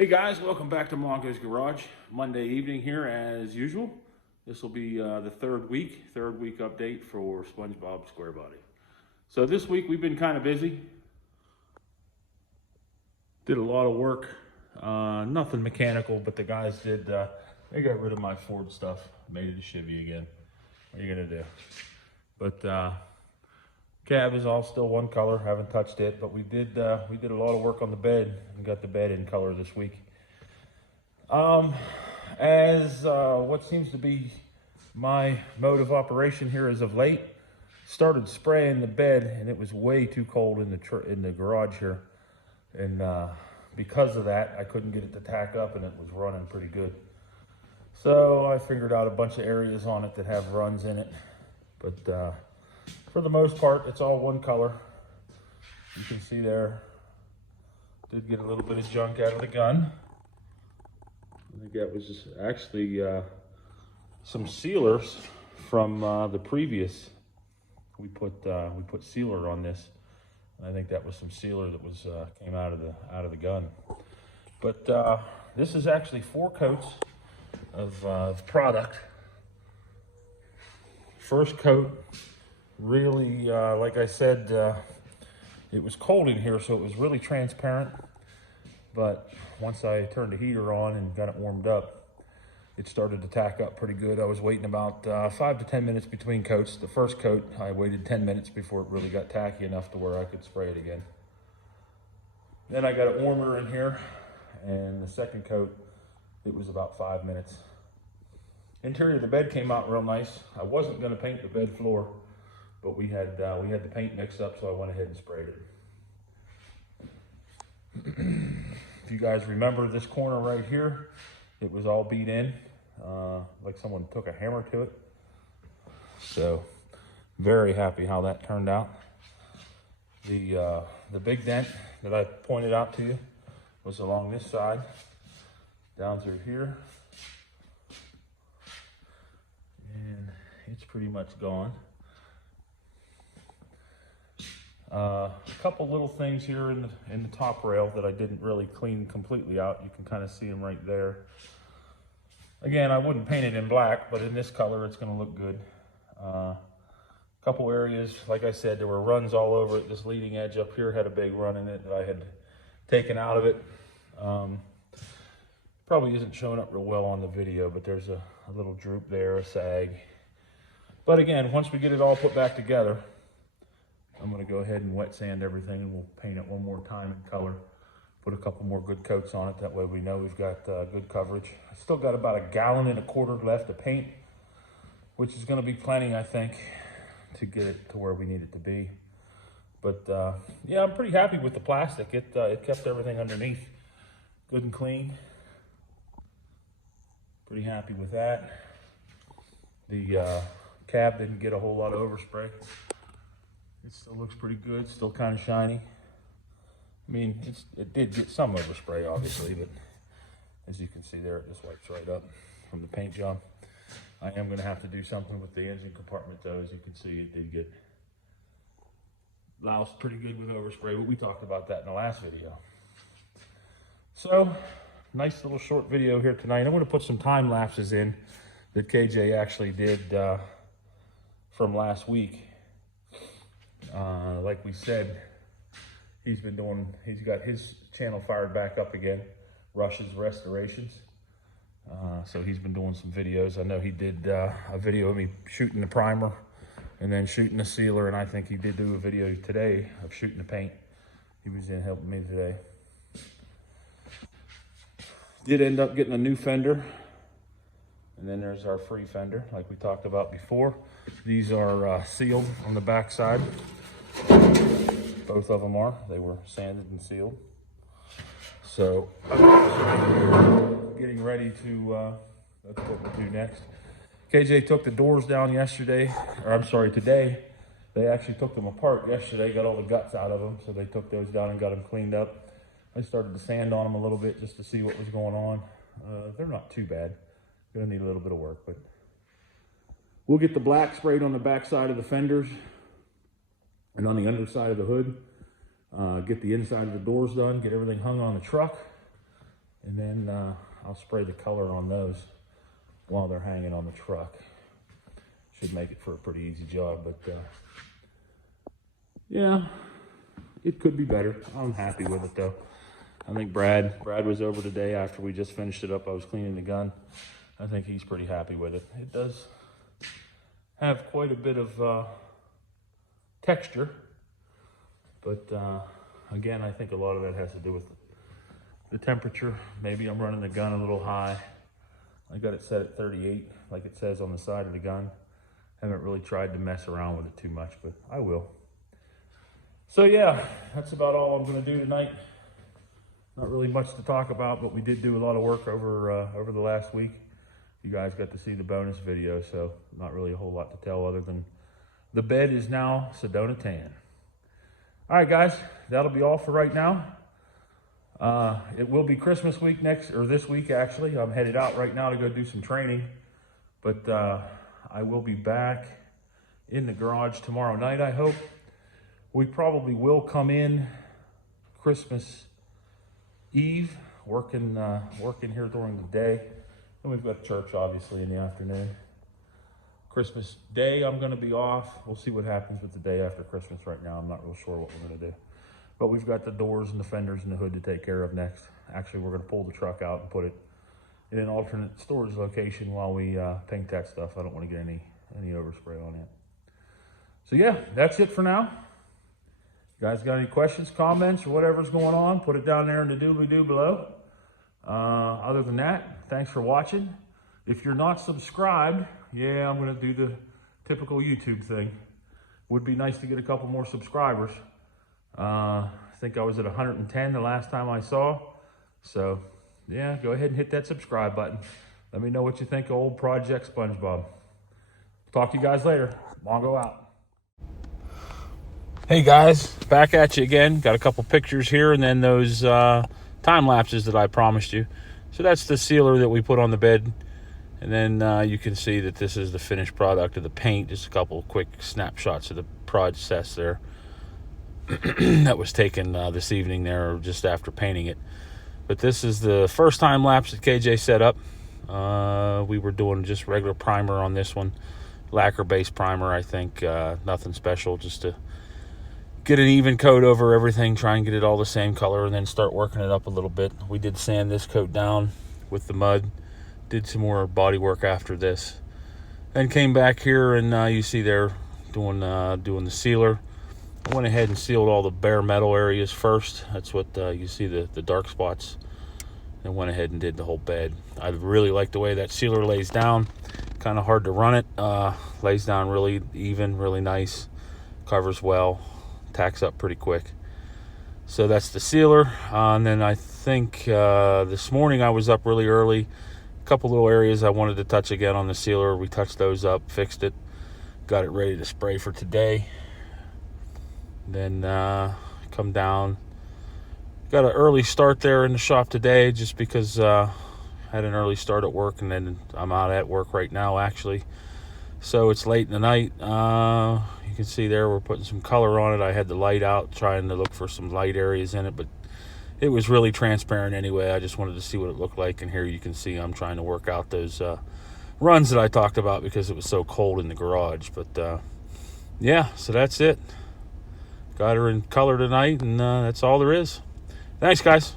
Hey guys, welcome back to Mongo's Garage. Monday evening here as usual. This will be the third week update for SpongeBob SquareBody. So this week we've been kind of busy. Did a lot of work, nothing mechanical, but the guys did, they got rid of my Ford stuff, made it a Chevy again. What are you gonna do? But cab is all still one color, haven't touched it, but we did a lot of work on the bed and got the bed in color this week. As what seems to be my mode of operation here as of late, started spraying the bed and it was way too cold in the garage here, and because of that I couldn't get it to tack up and it was running pretty good. So I figured out a bunch of areas on it that have runs in it, but for the most part, it's all one color. You can see there, did get a little bit of junk out of the gun. I think that was just actually some sealers from the previous. We put sealer on this. I think that was some sealer that was came out of the gun. But this is actually 4 coats of product. First coat. Really, like I said, it was cold in here, so it was really transparent. But once I turned the heater on and got it warmed up, it started to tack up pretty good. I was waiting about 5 to 10 minutes between coats. The first coat, I waited 10 minutes before it really got tacky enough to where I could spray it again. Then I got it warmer in here, and the second coat, it was about 5 minutes. Interior of the bed came out real nice. I wasn't going to paint the bed floor, but we had the paint mixed up, so I went ahead and sprayed it. If you guys remember this corner right here, it was all beat in, like someone took a hammer to it. So very happy how that turned out. The big dent that I pointed out to you was along this side, down through here, and it's pretty much gone. A couple little things here in the top rail that I didn't really clean completely out. You can kind of see them right there. Again, I wouldn't paint it in black, but in this color, it's going to look good. A couple areas, like I said, there were runs all over it. This leading edge up here had a big run in it that I had taken out of it. Probably isn't showing up real well on the video, but there's a little droop there, a sag. But again, once we get it all put back together, I'm going to go ahead and wet sand everything, and we'll paint it one more time in color. Put a couple more good coats on it. That way we know we've got good coverage. I still got about 1.25 gallons left to paint, which is going to be plenty, I think, to get it to where we need it to be. But yeah, I'm pretty happy with the plastic. It kept everything underneath good and clean. Pretty happy with that. The cab didn't get a whole lot of overspray. It still looks pretty good, still kind of shiny. I mean, it did get some overspray, obviously, but as you can see there, it just wipes right up from the paint job. I am going to have to do something with the engine compartment, though. As you can see, it did get loused pretty good with overspray, but we talked about that in the last video. So, nice little short video here tonight. I'm going to put some time lapses in that KJ actually did from last week. Like we said, he's got his channel fired back up again, Rush's Restorations. So he's been doing some videos. I know he did a video of me shooting the primer and then shooting the sealer, and I think he did do a video today of shooting the paint. He was in helping me today. Did end up getting a new fender, and then there's our free fender like we talked about before. These are sealed on the back side. Both of them are. They were sanded and sealed. So getting ready to, that's what we'll do next. KJ took the doors down yesterday, or I'm sorry, today. They actually took them apart yesterday, got all the guts out of them, so they took those down and got them cleaned up. I started to sand on them a little bit just to see what was going on. They're not too bad. Gonna need a little bit of work, but we'll get the black sprayed on the back side of the fenders and on the underside of the hood. Get the inside of the doors done, get everything hung on the truck. and then I'll spray the color on those while they're hanging on the truck. Should make it for a pretty easy job, but yeah, it could be better. I'm happy with it though. I think Brad was over today after we just finished it up. I was cleaning the gun. I think he's pretty happy with it. It does have quite a bit of texture, but again, I think a lot of that has to do with the temperature. Maybe I'm running the gun a little high. I got it set at 38, like it says on the side of the gun. Haven't really tried to mess around with it too much, but I will. So yeah, that's about all I'm gonna do tonight. Not really much to talk about, but we did do a lot of work over the last week. You guys got to see the bonus video, so not really a whole lot to tell other than the bed is now Sedona tan. All right, guys, that'll be all for right now. It will be Christmas week this week actually. I'm headed out right now to go do some training, but I will be back in the garage tomorrow night, I hope. We probably will come in Christmas Eve, working here during the day. And we've got church, obviously, in the afternoon. Christmas Day, I'm going to be off. We'll see what happens with the day after Christmas right now. I'm not real sure what we're going to do. But we've got the doors and the fenders and the hood to take care of next. Actually, we're going to pull the truck out and put it in an alternate storage location while we paint that stuff. I don't want to get any overspray on it. So yeah, that's it for now. You guys got any questions, comments, or whatever's going on, put it down there in the doobly-doo below. Other than that, thanks for watching. If you're not subscribed, yeah, I'm going to do the typical YouTube thing. Would be nice to get a couple more subscribers. I think I was at 110 the last time I saw. So, yeah, go ahead and hit that subscribe button. Let me know what you think of old Project SpongeBob. Talk to you guys later. Mongo out. Hey guys, back at you again. Got a couple pictures here and then those time lapses that I promised you. So that's the sealer that we put on the bed. And then you can see that this is the finished product of the paint. Just a couple quick snapshots of the process there. That was taken this evening there just after painting it. But this is the first time lapse that KJ set up. We were doing just regular primer on this one. Lacquer based primer, I think. Nothing special, just to get an even coat over everything, try and get it all the same color, and then start working it up a little bit. We did sand this coat down with the mud. Did some more body work after this. Then came back here and you see there doing the sealer. I went ahead and sealed all the bare metal areas first. That's what you see, the dark spots. And went ahead and did the whole bed. I really like the way that sealer lays down. Kind of hard to run it. Lays down really even, really nice. Covers well. Tacks up pretty quick. So that's the sealer. And then I think this morning I was up really early. A couple little areas I wanted to touch again on the sealer. We touched those up, fixed it. Got it ready to spray for today. Then come down. Got an early start there in the shop today just because I had an early start at work, and then I'm out at work right now actually. So it's late in the night. You can see there we're putting some color on it. I had the light out trying to look for some light areas in it, but it was really transparent anyway. I just wanted to see what it looked like, and here you can see I'm trying to work out those runs that I talked about because it was so cold in the garage. But yeah, so that's it. Got her in color tonight, and that's all there is. Thanks, guys.